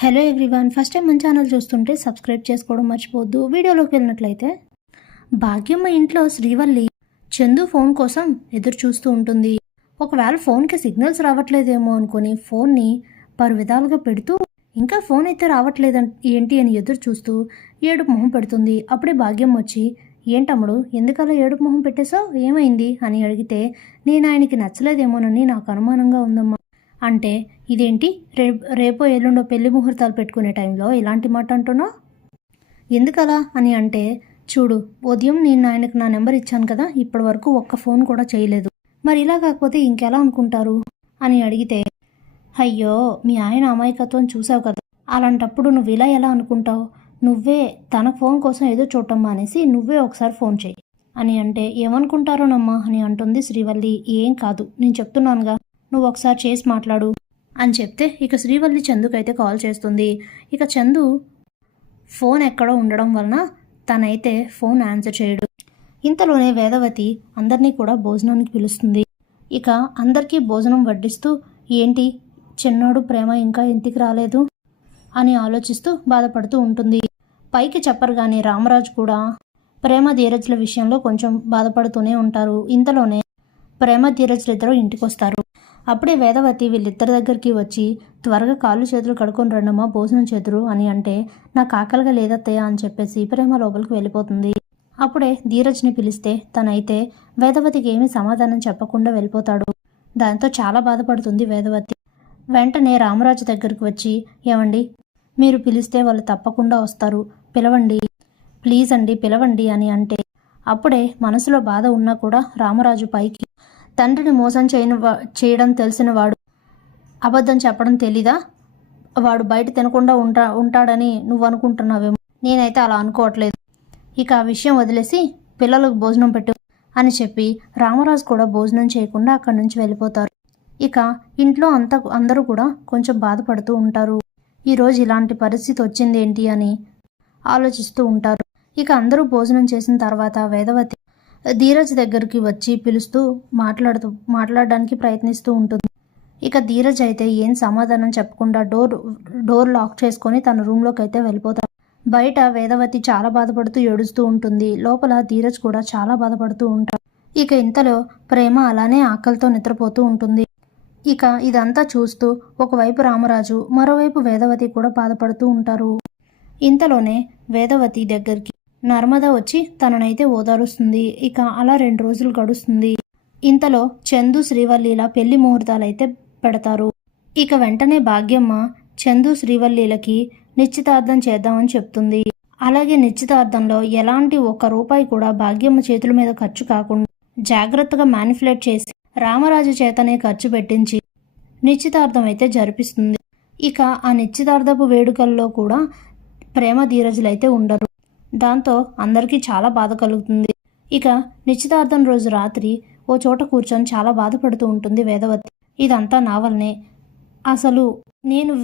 Hello everyone, first time మన channel చూస్తుంటే subscribe చేసుకోవడం మర్చిపోవద్దు. వీడియోలోకి వెళ్ళినట్లయితే భాగ్యమ్మ ఇంట్లో శ్రీవల్లి చందు ఫోన్ కోసం ఎదురు చూస్తూ ఉంటుంది. ఒకవేళ ఫోన్కి సిగ్నల్స్ రావట్లేదేమో అనుకుని ఫోన్ని పలు విధాలుగా పెడుతూ ఇంకా ఫోన్ అయితే రావట్లేదు ఏంటి అని ఎదురు చూస్తూ ఏడుపు మొహం పెడుతుంది. అప్పుడే భాగ్యమ్మ వచ్చి, ఏంటమ్ముడు ఎందుకలా ఏడుపు మొహం పెట్టేశావు, ఏమైంది అని అడిగితే, నేను ఆయనకి నచ్చలేదేమోనని నాకు అనుమానంగా ఉందమ్మా అంటే, ఇదేంటి రేపో ఎల్లుండో పెళ్లి ముహూర్తాలు పెట్టుకునే టైంలో ఇలాంటి మాట అంటున్నావు, ఎందుకలా అని అంటే, చూడు ఉదయం నేను ఆయనకు నా నెంబర్ ఇచ్చాను కదా, ఇప్పటి వరకు ఒక్క ఫోన్ కూడా చేయలేదు, మరి ఇలా కాకపోతే ఇంకెలా అనుకుంటారు అని అడిగితే, అయ్యో మీ ఆయన అమాయకత్వం చూసావు కదా, అలాంటప్పుడు నువ్వు ఇలా ఎలా అనుకుంటావు, నువ్వే తన ఫోన్ కోసం ఏదో చూడటం మానేసి నువ్వే ఒకసారి ఫోన్ చేయి అని అంటే, ఏమనుకుంటారోనమ్మా అని అంటుంది శ్రీవల్లి. ఏం కాదు, నేను చెప్తున్నానుగా, నువ్వు ఒకసారి చేసి మాట్లాడు అని చెప్తే ఇక శ్రీవల్లి చందుకైతే కాల్ చేస్తుంది. ఇక చందు ఫోన్ ఎక్కడో ఉండడం వలన తనైతే ఫోన్ ఆన్సర్ చేయడు. ఇంతలోనే వేదవతి అందరినీ కూడా భోజనానికి పిలుస్తుంది. ఇక అందరికీ భోజనం వడ్డిస్తూ, ఏంటి చిన్నోడు ప్రేమ ఇంకా ఇంటికి రాలేదు అని ఆలోచిస్తూ బాధపడుతూ ఉంటుంది. పైకి చెప్పరుగానే రామరాజు కూడా ప్రేమ ధీరజ్ల విషయంలో కొంచెం బాధపడుతూనే ఉంటారు. ఇంతలోనే ప్రేమ ధీరజ్లు ఇద్దరు ఇంటికి వస్తారు. అప్పుడే వేదవతి వీళ్ళిద్దరి దగ్గరికి వచ్చి, త్వరగా కాళ్ళు చేతులు కడుక్కొని రండమ్మా, భోజనం చేతురు అని అంటే, నాకు ఆకలిగా లేదత్తయ్య అని చెప్పేసి ప్రేమ లోపలికి వెళ్ళిపోతుంది. అప్పుడే ధీరజ్ని పిలిస్తే తనైతే వేదవతికి ఏమీ సమాధానం చెప్పకుండా వెళ్ళిపోతాడు. దాంతో చాలా బాధపడుతుంది వేదవతి. వెంటనే రామరాజు దగ్గరికి వచ్చి, ఏమండి మీరు పిలిస్తే వాళ్ళు తప్పకుండా వస్తారు, పిలవండి ప్లీజ్ అండి పిలవండి అని అంటే, అప్పుడే మనసులో బాధ ఉన్నా కూడా రామరాజు పైకి, తండ్రిని మోసం చేయడం తెలిసిన వాడు అబద్ధం చెప్పడం తెలీదా, వాడు బయట తినకుండా ఉంటాడని నువ్వు అనుకుంటున్నావేమో, నేనైతే అలా అనుకోవట్లేదు, ఇక ఆ విషయం వదిలేసి పిల్లలకు భోజనం పెట్టు అని చెప్పి రామరాజు కూడా భోజనం చేయకుండా అక్కడి నుంచి వెళ్ళిపోతారు. ఇక ఇంట్లో అందరూ కూడా కొంచెం బాధపడుతూ ఉంటారు. ఈరోజు ఇలాంటి పరిస్థితి వచ్చింది ఏంటి అని ఆలోచిస్తూ ఉంటారు. ఇక అందరూ భోజనం చేసిన తర్వాత వేదవతి ధీరజ్ దగ్గరికి వచ్చి పిలుస్తూ మాట్లాడడానికి ప్రయత్నిస్తూ ఉంటుంది. ఇక ధీరజ్ అయితే ఏం సమాధానం చెప్పకుండా డోర్ లాక్ చేసుకొని తన రూమ్లోకి అయితే వెళ్ళిపోతాడు. బయట వేదవతి చాలా బాధపడుతూ ఏడుస్తూ ఉంటుంది. లోపల ధీరజ్ కూడా చాలా బాధపడుతూ ఉంటాడు. ఇక ఇంతలో ప్రేమ అలానే ఆకలితో నిద్రపోతూ ఉంటుంది. ఇక ఇదంతా చూస్తూ ఒకవైపు రామరాజు, మరోవైపు వేదవతి కూడా బాధపడుతూ ఉంటారు. ఇంతలోనే వేదవతి దగ్గరికి నర్మద వచ్చి తననైతే ఓదారుస్తుంది. ఇక అలా 2 రోజులు గడుస్తుంది. ఇంతలో చందు శ్రీవల్లిల పెళ్లి ముహూర్తాలైతే పెడతారు. ఇక వెంటనే భాగ్యమ్మ చందు శ్రీవల్లిలకి నిశ్చితార్థం చేద్దామని చెప్తుంది. అలాగే నిశ్చితార్థంలో ఎలాంటి ₹1 కూడా భాగ్యమ్మ చేతుల మీద ఖర్చు కాకుండా జాగ్రత్తగా మ్యానిపులేట్ చేసి రామరాజు చేతనే ఖర్చు పెట్టించి నిశ్చితార్థం అయితే జరిపిస్తుంది. ఇక ఆ నిశ్చితార్థపు వేడుకల్లో కూడా ప్రేమ ధీరజులైతే ఉండరు. దాంతో అందరికీ చాలా బాధ కలుగుతుంది. ఇక నిశ్చితార్థం రోజు రాత్రి ఓ చోట కూర్చొని చాలా బాధపడుతూ ఉంటుంది వేదవతి. ఇదంతా నా వల్లనే, అసలు నేను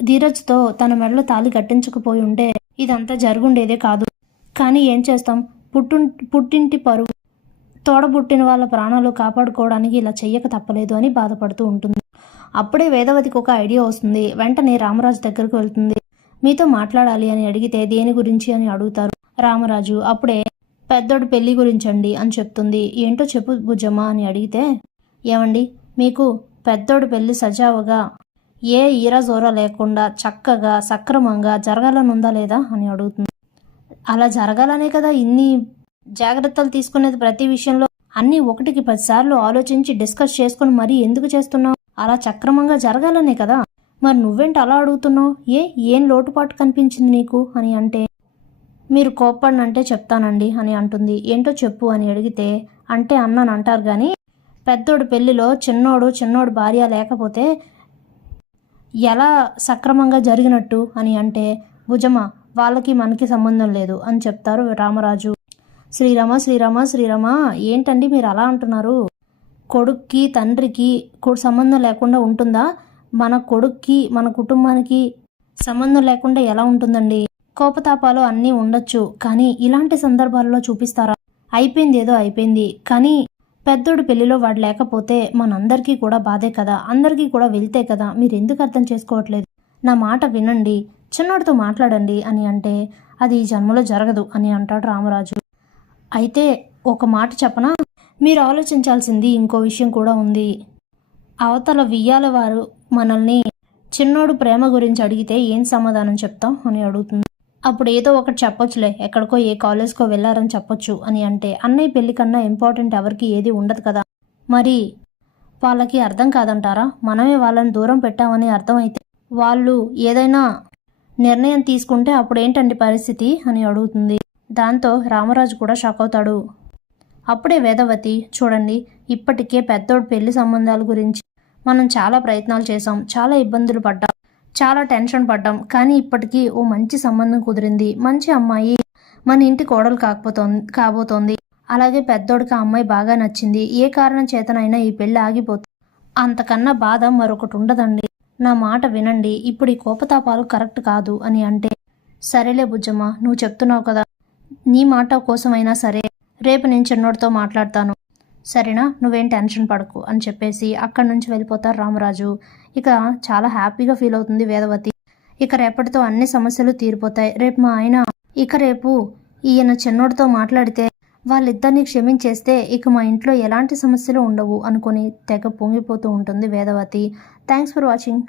ధీరజ్తో తన మెడలో తాళి కట్టించకపోయి ఉంటే ఇదంతా జరుగుండేదే కాదు, కానీ ఏం చేస్తాం, పుట్టింటి పరువు, తోడబుట్టిన వాళ్ళ ప్రాణాలు కాపాడుకోవడానికి ఇలా చెయ్యక తప్పలేదు అని బాధపడుతూ ఉంటుంది. అప్పుడే వేదవతికి ఒక ఐడియా వస్తుంది. వెంటనే రామరాజు దగ్గరకు వెళ్తుంది. మీతో మాట్లాడాలి అని అడిగితే, దేని గురించి అని అడుగుతారు రామరాజు. అప్పుడే పెద్దోడు పెళ్లి గురించండి అని చెప్తుంది. ఏంటో చెప్పు బుజ్జమ్మ అని అడిగితే, ఏమండి మీకు పెద్దోడు పెళ్లి సజావుగా ఏ ఈరాజోరా లేకుండా చక్కగా సక్రమంగా జరగాలనుందా లేదా అని అడుగుతుంది. అలా జరగాలనే కదా ఇన్ని జాగ్రత్తలు తీసుకునేది, ప్రతి విషయంలో అన్నీ 1కి 10 సార్లు ఆలోచించి డిస్కస్ చేసుకుని మరీ ఎందుకు చేస్తున్నావు, అలా సక్రమంగా జరగాలనే కదా, మరి నువ్వేంటి అలా అడుగుతున్నావు, ఏం లోటుపాటు కనిపించింది నీకు అని అంటే, మీరు కోప్పడినంటే చెప్తానండి అని అంటుంది. ఏంటో చెప్పు అని అడిగితే, అంటే అన్నాను అంటారు కానీ పెద్దోడు పెళ్లిలో చిన్నోడు భార్య లేకపోతే ఎలా సక్రమంగా జరిగినట్టు అని అంటే, భుజమ్మ వాళ్ళకి మనకి సంబంధం లేదు అని చెప్తారు రామరాజు. శ్రీరామ శ్రీరామ శ్రీరామ, ఏంటండి మీరు అలా అంటున్నారు, కొడుక్కి తండ్రికి సంబంధం లేకుండా ఉంటుందా, మన కొడుక్కి మన కుటుంబానికి సంబంధం లేకుండా ఎలా ఉంటుందండి, కోపతాపాలు అన్నీ ఉండొచ్చు, కానీ ఇలాంటి సందర్భాల్లో చూపిస్తారా, అయిపోయింది ఏదో అయిపోయింది, కానీ పెద్దోడు పెళ్లిలో వాడు లేకపోతే మనందరికీ కూడా బాధే కదా, అందరికీ కూడా వెళ్తే కదా, మీరు ఎందుకు అర్థం చేసుకోవట్లేదు, నా మాట వినండి, చిన్నోడితో మాట్లాడండి అని అంటే అది ఈ జన్మలో జరగదు అని అంటాడు రామరాజు. అయితే ఒక మాట చెప్పనా, మీరు ఆలోచించాల్సింది ఇంకో విషయం కూడా ఉంది. అవతల వియ్యాల వారు మనల్ని చిన్నోడు ప్రేమ గురించి అడిగితే ఏం సమాధానం చెప్తాం అని అడుగుతుంది. అప్పుడు ఏదో ఒకటి చెప్పొచ్చులే, ఎక్కడికో ఏ కాలేజ్కో వెళ్ళారని చెప్పొచ్చు అని అంటే అన్నయ్య పెళ్లి కన్నా ఇంపార్టెంట్ ఎవరికి ఏది ఉండదు కదా, మరి వాళ్ళకి అర్థం కాదంటారా? మనమే వాళ్ళని దూరం పెట్టామని అర్థమైతే వాళ్ళు ఏదైనా నిర్ణయం తీసుకుంటే అప్పుడేంటండి పరిస్థితి అని అడుగుతుంది. దాంతో రామరాజు కూడా షాక్ అవుతాడు. అప్పుడే వేదవతి, చూడండి, ఇప్పటికే పెద్దోడు పెళ్లి సంబంధాల గురించి మనం చాలా ప్రయత్నాలు చేసాం, చాలా ఇబ్బందులు పడ్డాం, చాలా టెన్షన్ పడ్డాం, కానీ ఇప్పటికీ ఓ మంచి సంబంధం కుదిరింది. మంచి అమ్మాయి మన ఇంటి కోడలు కాబోతోంది. అలాగే పెద్దోడికి ఆ అమ్మాయి బాగా నచ్చింది. ఏ కారణం చేతనైనా ఈ పెళ్లి ఆగిపోతుంది. అంతకన్నా బాధ మరొకటి ఉండదండి. నా మాట వినండి, ఇప్పుడు ఈ కోపతాపాలు కరెక్ట్ కాదు అని అంటే, సరేలే బుజ్జమ్మ, నువ్వు చెప్తున్నావు కదా, నీ మాట కోసమైనా సరే రేపు నేను చిన్నోడితో మాట్లాడతాను, సరేనా, నువ్వేం టెన్షన్ పడకు అని చెప్పేసి అక్కడి నుంచి వెళ్ళిపోతారు రామరాజు. ఇక చాలా హ్యాపీగా ఫీల్ అవుతుంది వేదవతి. ఇక రేపటితో అన్ని సమస్యలు తీరిపోతాయి. రేపు ఈయన చిన్నోడితో మాట్లాడితే వాళ్ళిద్దరిని క్షమించేస్తే ఇక మా ఇంట్లో ఎలాంటి సమస్యలు ఉండవు అనుకొని తెగ పొంగిపోతూ ఉంటుంది వేదవతి. Thanks for watching.